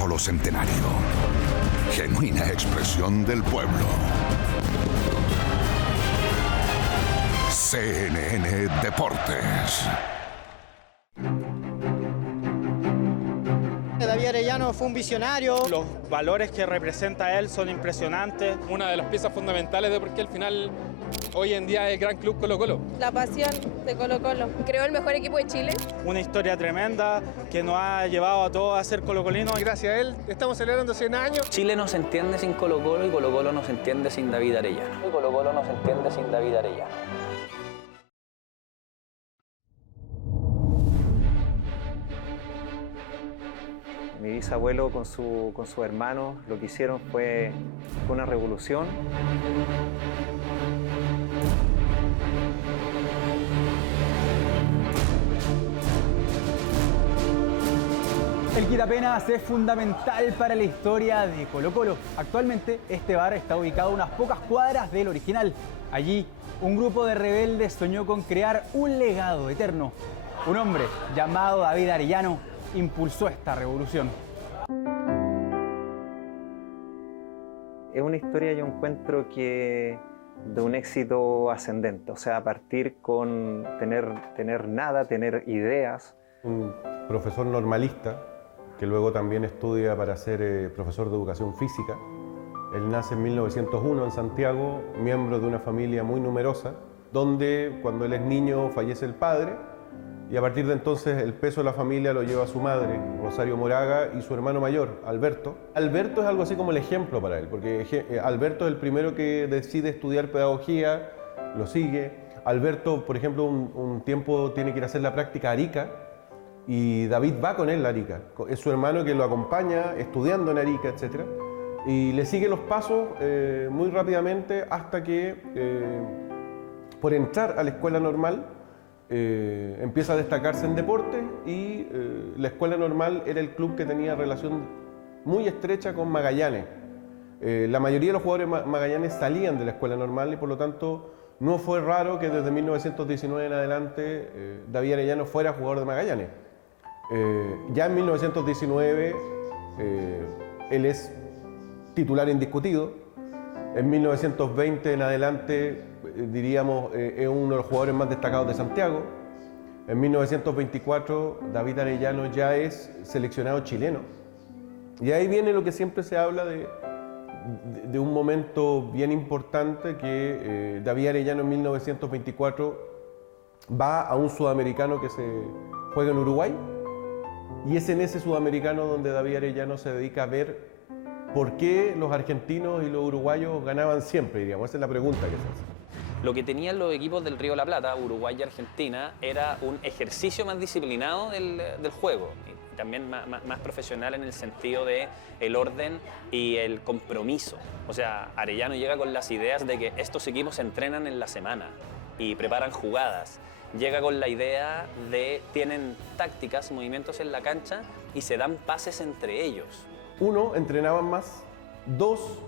Colo Centenario. Genuina expresión del pueblo. CNN Deportes. David Arellano fue un visionario. Los valores que representa él son impresionantes. Una de las piezas fundamentales de por qué al final hoy en día es el gran club Colo-Colo. La pasión de Colo-Colo. Creó el mejor equipo de Chile. Una historia tremenda que nos ha llevado a todos a ser colocolinos. Gracias a él estamos celebrando 100 años. Chile no se entiende sin Colo-Colo y Colo-Colo no se entiende sin David Arellano. Y Colo-Colo no se entiende sin David Arellano. Mi bisabuelo con su hermano lo que hicieron fue una revolución. El quitapenas es fundamental para la historia de Colo-Colo. Actualmente este bar está ubicado a unas pocas cuadras del original. Allí, un grupo de rebeldes soñó con crear un legado eterno. Un hombre llamado David Arellano impulsó esta revolución. Es una historia, yo encuentro, que de un éxito ascendente, o sea, partir con tener nada, tener ideas. Un profesor normalista que luego también estudia para ser profesor de educación física. Él nace en 1901 en Santiago, miembro de una familia muy numerosa, donde cuando él es niño fallece el padre. Y a partir de entonces el peso de la familia lo lleva a su madre, Rosario Moraga, y su hermano mayor, Alberto. Alberto es algo así como el ejemplo para él, porque Alberto es el primero que decide estudiar pedagogía, lo sigue. Alberto, por ejemplo, un tiempo tiene que ir a hacer la práctica a Arica, y David va con él a Arica. Es su hermano que lo acompaña estudiando en Arica, etc. Y le sigue los pasos muy rápidamente hasta que, por entrar a la escuela normal, empieza a destacarse en deporte y la escuela normal era el club que tenía relación muy estrecha con Magallanes. La mayoría de los jugadores Magallanes salían de la escuela normal y por lo tanto no fue raro que desde 1919 en adelante David Arellano fuera jugador de Magallanes. Ya en 1919 él es titular indiscutido. En 1920 en adelante, diríamos, es uno de los jugadores más destacados de Santiago. En 1924, David Arellano ya es seleccionado chileno. Y ahí viene lo que siempre se habla de un momento bien importante, que David Arellano en 1924 va a un sudamericano que se juega en Uruguay. Y es en ese sudamericano donde David Arellano se dedica a ver ¿por qué los argentinos y los uruguayos ganaban siempre? Diríamos, esa es la pregunta que se hace. Lo que tenían los equipos del Río de la Plata, Uruguay y Argentina, era un ejercicio más disciplinado del juego. Y también más profesional en el sentido de el orden y el compromiso. O sea, Arellano llega con las ideas de que estos equipos se entrenan en la semana y preparan jugadas. Llega con la idea de tienen tácticas, movimientos en la cancha y se dan pases entre ellos. Uno, entrenaban más. Dos,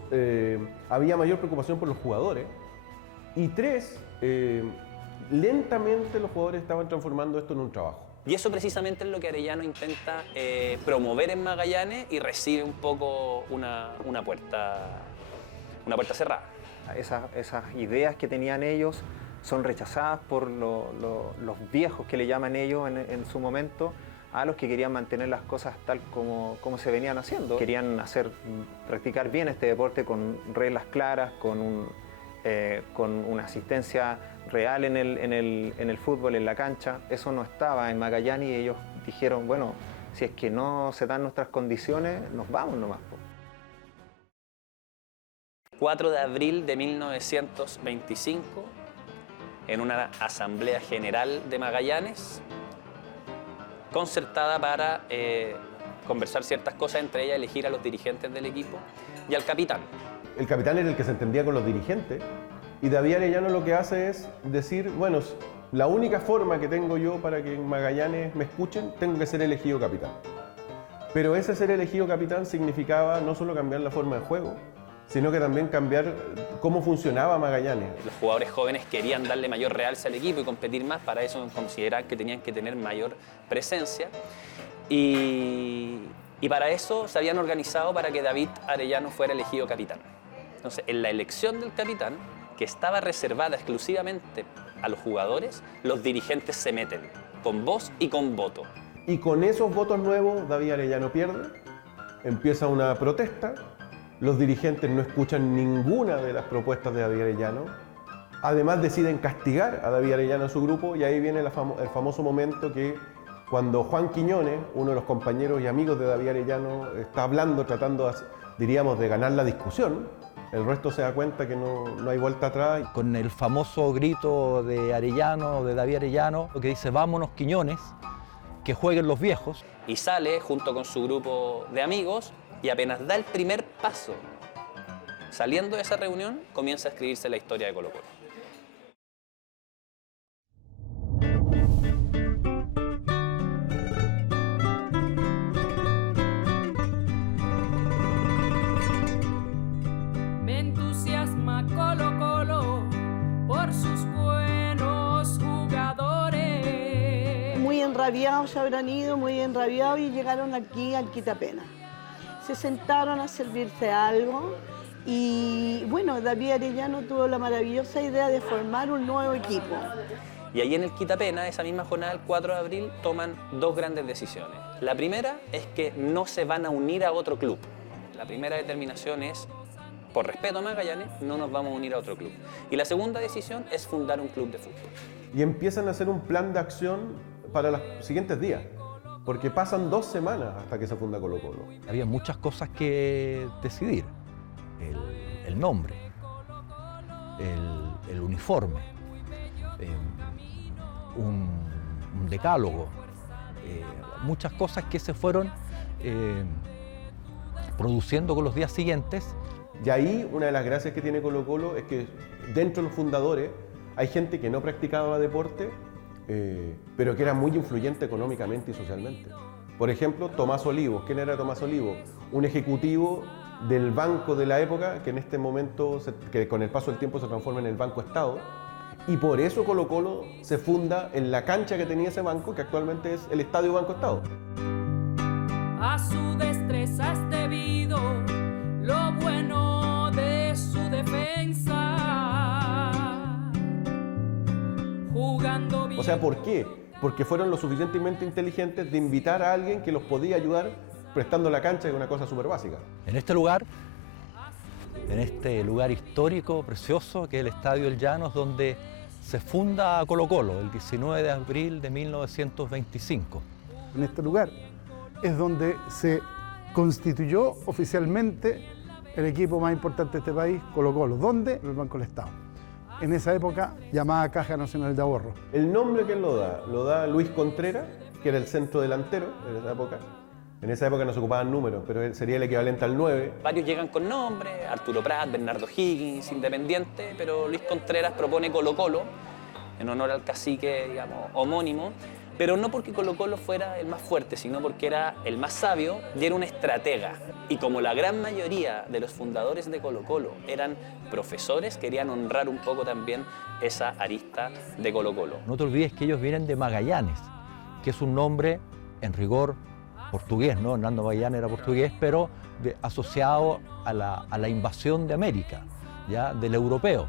había mayor preocupación por los jugadores. Y tres, lentamente los jugadores estaban transformando esto en un trabajo. Y eso precisamente es lo que Arellano intenta promover en Magallanes y recibe un poco una puerta cerrada. Esas ideas que tenían ellos son rechazadas por los viejos, que le llaman ellos en su momento, a los que querían mantener las cosas tal como se venían haciendo. Querían practicar bien este deporte con reglas claras, con una asistencia real en el fútbol, en la cancha. Eso no estaba en Magallanes y ellos dijeron, bueno, si es que no se dan nuestras condiciones, nos vamos nomás. 4 de abril de 1925, en una asamblea general de Magallanes, concertada para conversar ciertas cosas, entre ellas elegir a los dirigentes del equipo y al capitán. El capitán era el que se entendía con los dirigentes y David Arellano lo que hace es decir, bueno, la única forma que tengo yo para que en Magallanes me escuchen, tengo que ser elegido capitán. Pero ese ser elegido capitán significaba no solo cambiar la forma de juego, sino que también cambiar cómo funcionaba Magallanes. Los jugadores jóvenes querían darle mayor realce al equipo y competir más, para eso consideraban que tenían que tener mayor presencia. Y Y para eso se habían organizado para que David Arellano fuera elegido capitán. Entonces, en la elección del capitán, que estaba reservada exclusivamente a los jugadores, los dirigentes se meten, con voz y con voto. Y con esos votos nuevos, David Arellano pierde, empieza una protesta, los dirigentes no escuchan ninguna de las propuestas de David Arellano, además deciden castigar a David Arellano en su grupo, y ahí viene el famoso momento que cuando Juan Quiñones, uno de los compañeros y amigos de David Arellano, está hablando, tratando, diríamos, de ganar la discusión, el resto se da cuenta que no hay vuelta atrás. Con el famoso grito de Arellano, de David Arellano, que dice vámonos Quiñones, que jueguen los viejos. Y sale junto con su grupo de amigos y apenas da el primer paso, saliendo de esa reunión, comienza a escribirse la historia de Colo-Colo. Me entusiasma Colo-Colo por sus buenos jugadores. Muy enrabiados se habrán ido, muy enrabiados, y llegaron aquí al Quitapena. Se sentaron a servirse algo y bueno, David Arellano tuvo la maravillosa idea de formar un nuevo equipo. Y allí en el Quitapena, esa misma jornada, el 4 de abril, toman dos grandes decisiones. La primera es que no se van a unir a otro club. La primera determinación es, por respeto a Magallanes, no nos vamos a unir a otro club. Y la segunda decisión es fundar un club de fútbol. Y empiezan a hacer un plan de acción para los siguientes días, porque pasan 2 semanas hasta que se funda Colo-Colo. Había muchas cosas que decidir. El nombre, el uniforme, un decálogo, muchas cosas que se fueron produciendo con los días siguientes. Y ahí una de las gracias que tiene Colo-Colo es que dentro de los fundadores hay gente que no practicaba deporte, pero que era muy influyente económicamente y socialmente. Por ejemplo, Tomás Olivos. ¿Quién era Tomás Olivos? Un ejecutivo del banco de la época, que en este momento, que con el paso del tiempo se transforma en el Banco Estado, y por eso Colo-Colo se funda en la cancha que tenía ese banco, que actualmente es el Estadio Banco Estado. A su destreza es debido lo bueno de su defensa. Jugando bien. O sea, ¿por qué? Porque fueron lo suficientemente inteligentes de invitar a alguien que los podía ayudar prestando la cancha, que es una cosa súper básica. En este lugar histórico, precioso, que es el Estadio El Llanos, donde se funda Colo-Colo el 19 de abril de 1925. En este lugar es donde se constituyó oficialmente el equipo más importante de este país, Colo-Colo. ¿Dónde? En el Banco del Estado. En esa época llamada Caja Nacional de Ahorro. El nombre que lo da Luis Contreras, que era el centro delantero en esa época. En esa época no se ocupaban números, pero sería el equivalente al 9. Varios llegan con nombre, Arturo Prat, Bernardo Higgins, Independiente, pero Luis Contreras propone Colo-Colo en honor al cacique, digamos, homónimo, pero no porque Colo-Colo fuera el más fuerte, sino porque era el más sabio y era un estratega. Y como la gran mayoría de los fundadores de Colo-Colo eran profesores, querían honrar un poco también esa arista de Colo-Colo. No te olvides que ellos vienen de Magallanes, que es un nombre en rigor portugués, ¿no? Hernando Magallanes era portugués, pero asociado a la invasión de América, ¿ya? Del europeo.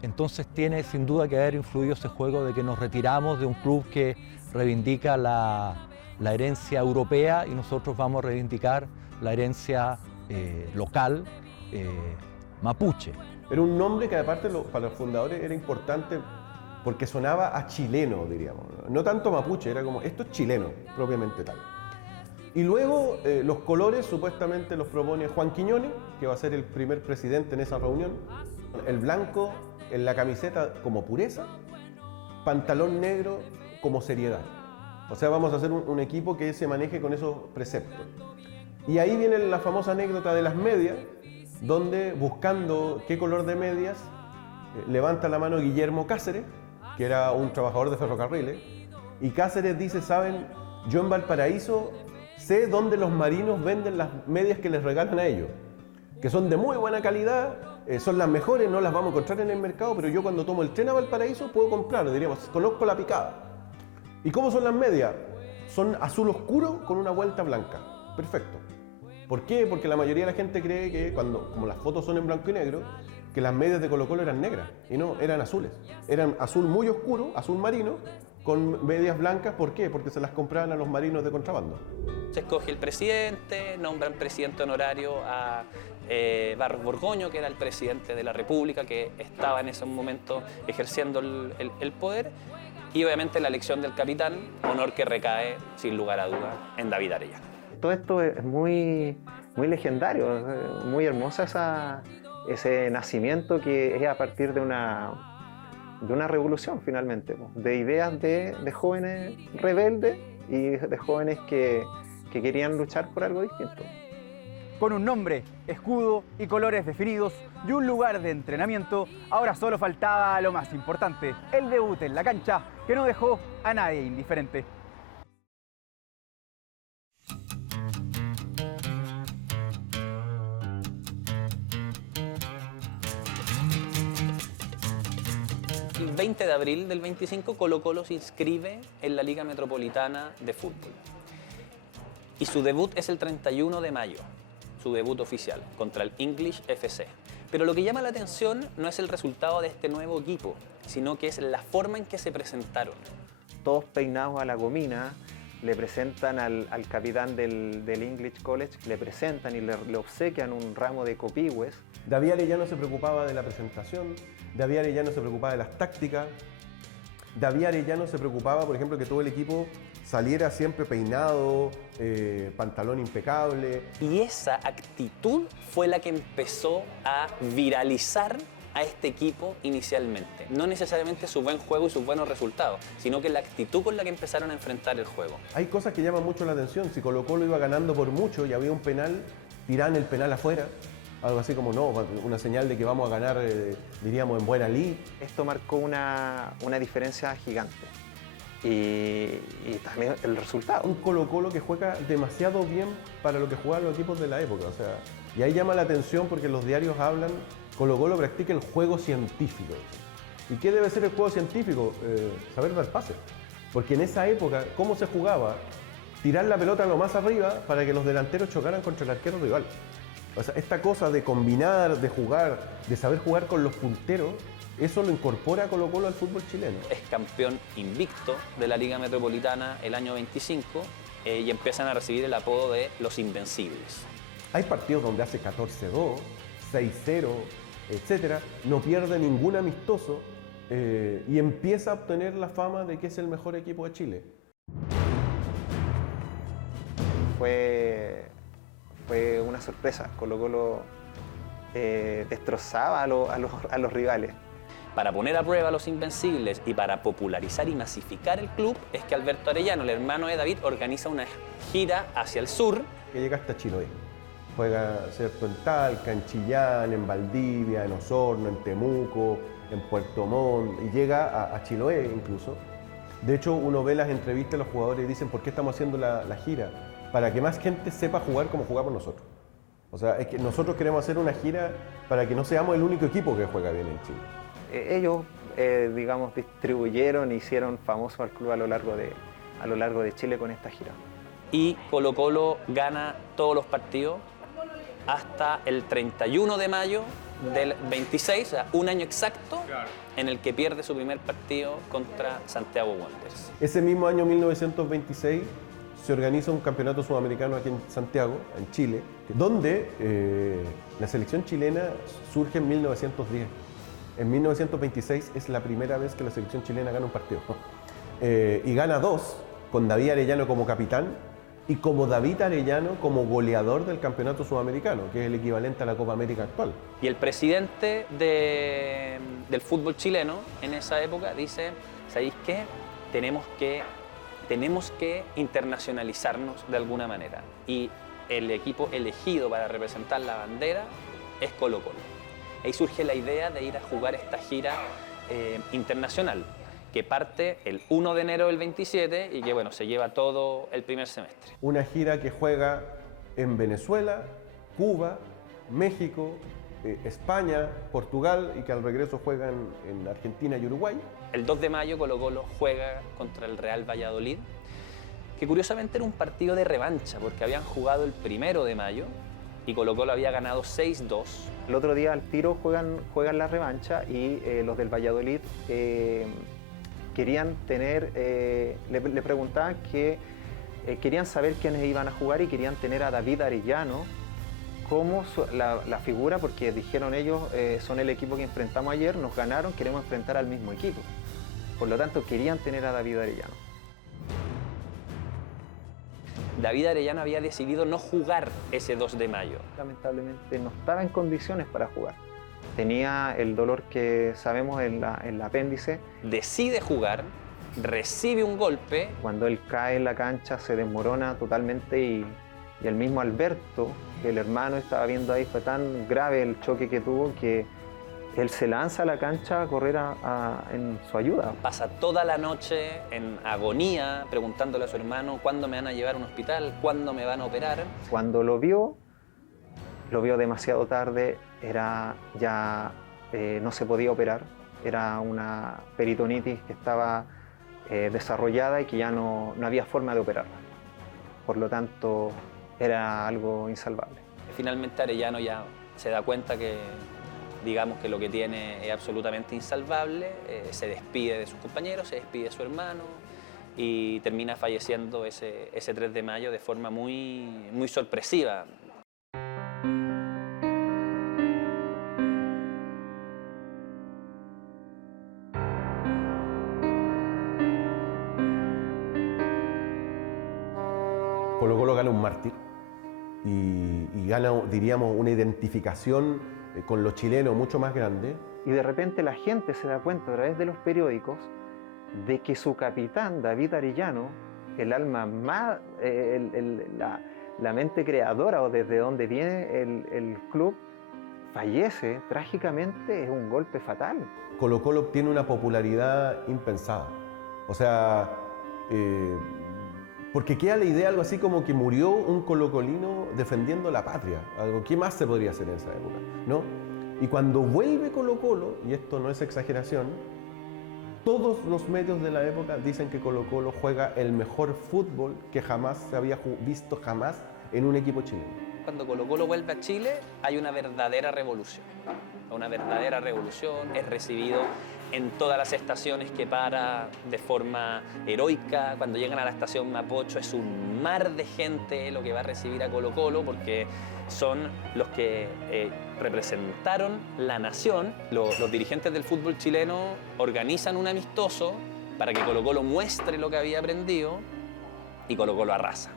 Entonces tiene sin duda que haber influido ese juego de que nos retiramos de un club que reivindica la herencia europea y nosotros vamos a reivindicar la herencia local mapuche. Era un nombre que aparte para los fundadores era importante porque sonaba a chileno, diríamos. No tanto mapuche, era como, esto es chileno, propiamente tal. Y luego los colores supuestamente los propone Juan Quiñones, que va a ser el primer presidente en esa reunión. El blanco en la camiseta como pureza, pantalón negro como seriedad. O sea, vamos a hacer un equipo que se maneje con esos preceptos. Y ahí viene la famosa anécdota de las medias, donde buscando qué color de medias, levanta la mano Guillermo Cáceres, que era un trabajador de ferrocarriles, y Cáceres dice, ¿saben? Yo en Valparaíso sé dónde los marinos venden las medias que les regalan a ellos, que son de muy buena calidad, son las mejores, no las vamos a encontrar en el mercado, pero yo cuando tomo el tren a Valparaíso puedo comprar, diríamos, conozco la picada. ¿Y cómo son las medias? son azul oscuro con una vuelta blanca. Perfecto. ¿Por qué? Porque la mayoría de la gente cree que como las fotos son en blanco y negro, que las medias de Colo-Colo eran negras. Y no, eran azules. Eran azul muy oscuro, azul marino, con medias blancas. ¿Por qué? Porque se las compraban a los marinos de contrabando. Se escoge el presidente, nombran presidente honorario a Barros Borgoño, que era el presidente de la República, que estaba en ese momento ejerciendo el poder, y obviamente la elección del capitán, honor que recae, sin lugar a dudas, en David Arellano. Todo esto es muy legendario, muy hermosa ese nacimiento que es a partir de una revolución finalmente, de ideas de jóvenes rebeldes y de jóvenes que querían luchar por algo distinto. Con un nombre, escudo y colores definidos y un lugar de entrenamiento, ahora solo faltaba lo más importante, el debut en la cancha, que no dejó a nadie indiferente. El 20 de abril del 25, Colo-Colo se inscribe en la Liga Metropolitana de Fútbol. Y su debut es el 31 de mayo, su debut oficial, contra el English FC. Pero lo que llama la atención no es el resultado de este nuevo equipo, sino que es la forma en que se presentaron. Todos peinados a la gomina, le presentan al capitán del English College, le presentan y le obsequian un ramo de copihue. David Arellano se preocupaba de la presentación, David Arellano se preocupaba de las tácticas, David Arellano se preocupaba, por ejemplo, que todo el equipo saliera siempre peinado, pantalón impecable. Y esa actitud fue la que empezó a viralizar a este equipo inicialmente. No necesariamente su buen juego y sus buenos resultados, sino que la actitud con la que empezaron a enfrentar el juego. Hay cosas que llaman mucho la atención. Si Colo-Colo iba ganando por mucho y había un penal, tiraban el penal afuera. Algo así como, no, una señal de que vamos a ganar, diríamos, en buena lid. Esto marcó una diferencia gigante. Y también el resultado. Un Colo-Colo que juega demasiado bien para lo que jugaban los equipos de la época. O sea, y ahí llama la atención porque los diarios hablan, Colo-Colo practica el juego científico. ¿Y qué debe ser el juego científico? Saber dar pases. Porque en esa época, ¿cómo se jugaba? Tirar la pelota lo más arriba para que los delanteros chocaran contra el arquero rival. O sea, esta cosa de combinar, de jugar, de saber jugar con los punteros, eso lo incorpora Colo-Colo al fútbol chileno. Es campeón invicto de la Liga Metropolitana el año 25 y empiezan a recibir el apodo de los Invencibles. Hay partidos donde hace 14-2, 6-0, etcétera, no pierde ningún amistoso y empieza a obtener la fama de que es el mejor equipo de Chile. Fue una sorpresa. Colo-Colo destrozaba a los rivales. Para poner a prueba a los Invencibles y para popularizar y masificar el club es que Alberto Arellano, el hermano de David, organiza una gira hacia el sur. Que llega hasta Chiloé. Juega, ¿cierto?, en Talca, en Chillán, en Valdivia, en Osorno, en Temuco, en Puerto Montt, y llega a Chiloé incluso. De hecho, uno ve las entrevistas de los jugadores y dicen, ¿por qué estamos haciendo la gira? Para que más gente sepa jugar como jugamos nosotros. O sea, es que nosotros queremos hacer una gira para que no seamos el único equipo que juega bien en Chile. Ellos, digamos, distribuyeron e hicieron famoso al club a lo largo de Chile con esta gira. Y Colo-Colo gana todos los partidos hasta el 31 de mayo del 26, o sea, un año exacto, en el que pierde su primer partido contra Santiago Wanderers. Ese mismo año 1926 se organiza un campeonato sudamericano aquí en Santiago, en Chile, donde la selección chilena surge en 1910. En 1926 es la primera vez que la selección chilena gana un partido. Y gana 2, con David Arellano como capitán y como David Arellano como goleador del campeonato sudamericano, que es el equivalente a la Copa América actual. Y el presidente del fútbol chileno en esa época dice, ¿sabéis qué? Tenemos que internacionalizarnos de alguna manera. Y el equipo elegido para representar la bandera es Colo-Colo. Ahí surge la idea de ir a jugar esta gira internacional, que parte el 1 de enero del 27 y que, bueno, se lleva todo el primer semestre. Una gira que juega en Venezuela, Cuba, México, España, Portugal y que al regreso juega en Argentina y Uruguay. El 2 de mayo Colo-Colo juega contra el Real Valladolid que curiosamente era un partido de revancha, porque habían jugado el 1 de mayo y Colo-Colo había ganado 6-2. El otro día al tiro juegan la revancha y los del Valladolid querían tener, le preguntaban que querían saber quiénes iban a jugar y querían tener a David Arellano como la figura, porque dijeron ellos, son el equipo que enfrentamos ayer, nos ganaron, queremos enfrentar al mismo equipo. Por lo tanto, querían tener a David Arellano. David Arellano había decidido no jugar ese 2 de mayo. Lamentablemente no estaba en condiciones para jugar. Tenía el dolor que sabemos en el apéndice. Decide jugar, recibe un golpe. Cuando él cae en la cancha se desmorona totalmente y el mismo Alberto, el hermano, estaba viendo ahí, fue tan grave el choque que tuvo que él se lanza a la cancha a correr en su ayuda. Pasa toda la noche en agonía, preguntándole a su hermano cuándo me van a llevar a un hospital, cuándo me van a operar. Cuando lo vio demasiado tarde, no se podía operar, era una peritonitis que estaba desarrollada y que ya no había forma de operarla. Por lo tanto, era algo insalvable. Finalmente Arellano ya se da cuenta que, digamos, que lo que tiene es absolutamente insalvable, se despide de sus compañeros, se despide de su hermano y termina falleciendo ese 3 de mayo de forma muy sorpresiva. Colo-Colo gana un mártir y gana, diríamos, una identificación con los chilenos mucho más grande. Y de repente la gente se da cuenta a través de los periódicos de que su capitán, David Arellano, el alma más, la mente creadora o desde donde viene el club, fallece trágicamente. Es un golpe fatal. Colo-Colo obtiene una popularidad impensada. O sea, porque queda la idea algo así como que murió un colocolino defendiendo la patria. Algo, ¿qué más se podría hacer en esa época? ¿No? Y cuando vuelve Colo-Colo, y esto no es exageración, todos los medios de la época dicen que Colo-Colo juega el mejor fútbol que jamás se había visto jamás en un equipo chileno. Cuando Colo-Colo vuelve a Chile hay una verdadera revolución. Una verdadera revolución, es recibido en todas las estaciones que para de forma heroica. Cuando llegan a la estación Mapocho es un mar de gente lo que va a recibir a Colo-Colo, porque son los que representaron la nación. Los dirigentes del fútbol chileno organizan un amistoso para que Colo-Colo muestre lo que había aprendido y Colo-Colo arrasa.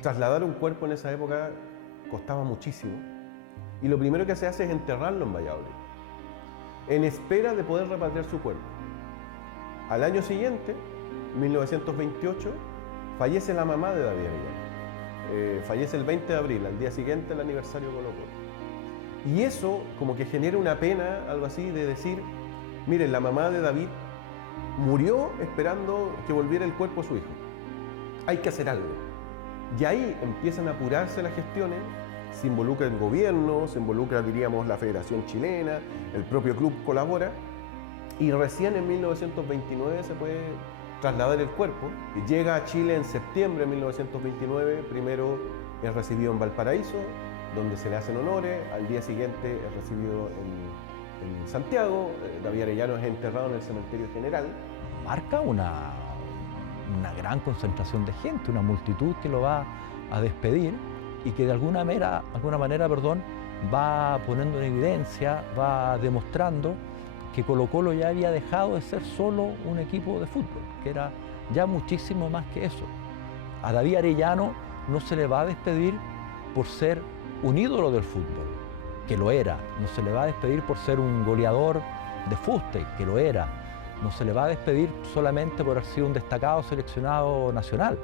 Trasladar un cuerpo en esa época costaba muchísimo y lo primero que se hace es enterrarlo en Valladolid, en espera de poder repatriar su cuerpo. Al año siguiente, 1928, fallece la mamá de David Arellano. Fallece el 20 de abril, al día siguiente del aniversario de Colo-Colo. Y eso como que genera una pena, algo así, de decir, miren, la mamá de David murió esperando que volviera el cuerpo a su hijo. Hay que hacer algo. Y ahí empiezan a apurarse las gestiones, se involucra el gobierno, se involucra, diríamos, la Federación Chilena, el propio club colabora, y recién en 1929 se puede trasladar el cuerpo. Llega a Chile en septiembre de 1929, primero es recibido en Valparaíso, donde se le hacen honores, al día siguiente es recibido en Santiago, David Arellano es enterrado en el cementerio general. Marca una gran concentración de gente, una multitud que lo va a despedir y que de alguna manera, va poniendo en evidencia, va demostrando que Colo-Colo ya había dejado de ser solo un equipo de fútbol, que era ya muchísimo más que eso. A David Arellano no se le va a despedir por ser un ídolo del fútbol, que lo era. No se le va a despedir por ser un goleador de fuste, que lo era. No se le va a despedir solamente por haber sido un destacado seleccionado nacional,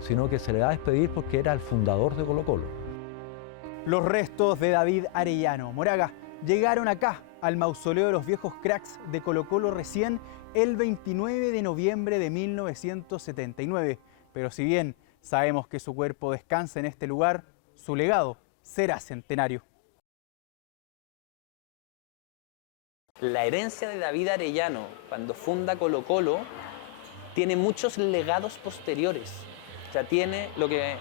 sino que se le va a despedir porque era el fundador de Colo-Colo. Los restos de David Arellano, Moraga, llegaron acá, al mausoleo de los viejos cracks de Colo-Colo recién el 29 de noviembre de 1979. Pero si bien sabemos que su cuerpo descansa en este lugar, su legado será centenario. La herencia de David Arellano, cuando funda Colo-Colo, tiene muchos legados posteriores. O sea, tiene lo que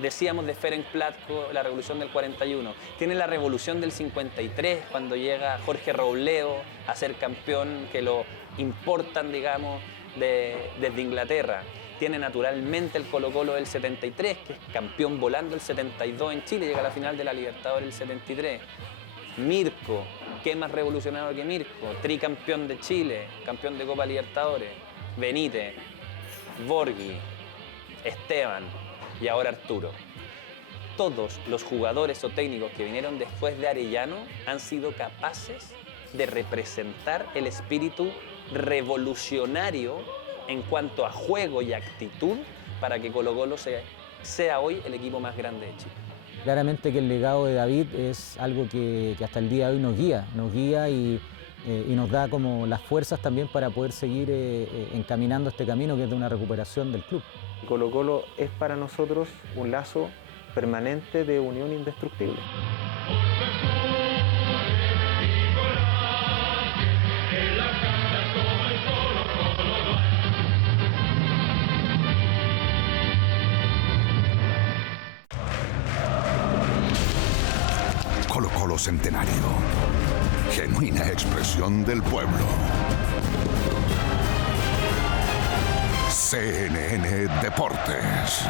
decíamos de Ferencváros, la revolución del 41. Tiene la revolución del 53, cuando llega Jorge Robledo a ser campeón, que lo importan, digamos, desde Inglaterra. Tiene naturalmente el Colo-Colo del 73, que es campeón volando el 72 en Chile, llega a la final de la Libertadores el 73. Mirko, ¿qué más revolucionario que Mirko? Tricampeón de Chile, campeón de Copa Libertadores. Benítez, Borghi, Esteban y ahora Arturo. Todos los jugadores o técnicos que vinieron después de Arellano han sido capaces de representar el espíritu revolucionario en cuanto a juego y actitud para que Colo-Colo sea hoy el equipo más grande de Chile. Claramente que el legado de David es algo que hasta el día de hoy nos guía y nos da como las fuerzas también para poder seguir encaminando este camino que es de una recuperación del club. Colo-Colo es para nosotros un lazo permanente de unión indestructible. Colo-Colo Centenario. Genuina expresión del pueblo. CNN Deportes.